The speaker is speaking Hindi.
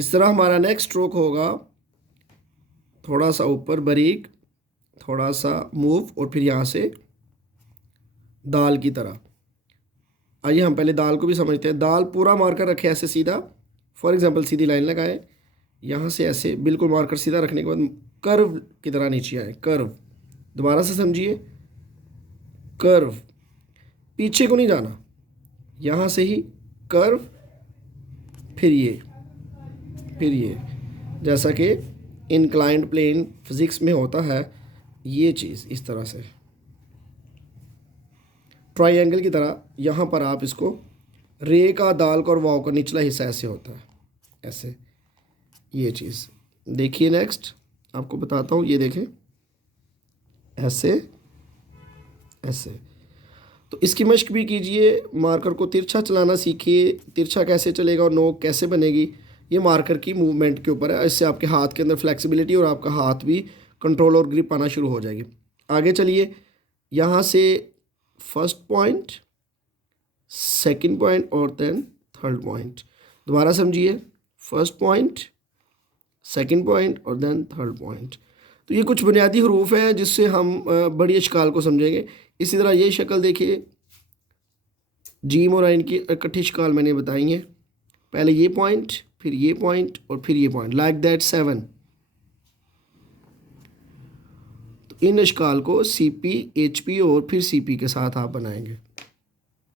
इस तरह हमारा नेक्स्ट स्ट्रोक होगा, थोड़ा सा ऊपर बारीक, थोड़ा सा मूव, और फिर यहाँ से दाल की तरह। आइए हम पहले दाल को भी समझते हैं। दाल पूरा मार्कर रखे ऐसे सीधा, फॉर एग्जांपल सीधी लाइन लगाए, यहाँ से ऐसे बिल्कुल मार्कर सीधा रखने के बाद कर्व की तरह नीचे आए, कर्व। दोबारा से समझिए, कर्व, पीछे को नहीं जाना, यहाँ से ही कर्व, फिर ये जैसा कि इंक्लाइंड प्लेन फिजिक्स में होता है, ये चीज़ इस तरह से ट्रायंगल की तरह। यहाँ पर आप इसको, रे का, दाल का और वाव का निचला हिस्सा ऐसे होता है, ऐसे, ये चीज़ देखिए। नेक्स्ट आपको बताता हूँ, ये देखें, ऐसे ऐसे। तो इसकी मश्क भी कीजिए, मार्कर को तिरछा चलाना सीखिए, तिरछा कैसे चलेगा और नोक कैसे बनेगी, ये मार्कर की मूवमेंट के ऊपर है। इससे आपके हाथ के अंदर फ्लेक्सिबिलिटी और आपका हाथ भी कंट्रोल और ग्रिप आना शुरू हो जाएगी। आगे चलिए, यहाँ से फर्स्ट पॉइंट, सेकंड पॉइंट और देन थर्ड पॉइंट। दोबारा समझिए, फर्स्ट पॉइंट, सेकंड पॉइंट और देन थर्ड पॉइंट। तो ये कुछ बुनियादी हरूफ हैं जिससे हम बड़ी अशकाल को समझेंगे। इसी तरह ये शक्ल देखिए, जीम और आइन की इकट्ठी शक्ल मैंने बताई है। पहले ये पॉइंट, फिर ये पॉइंट और फिर ये पॉइंट, लाइक दैट 7। तो इन अशकाल को CP, HP और फिर CP के साथ आप बनाएंगे।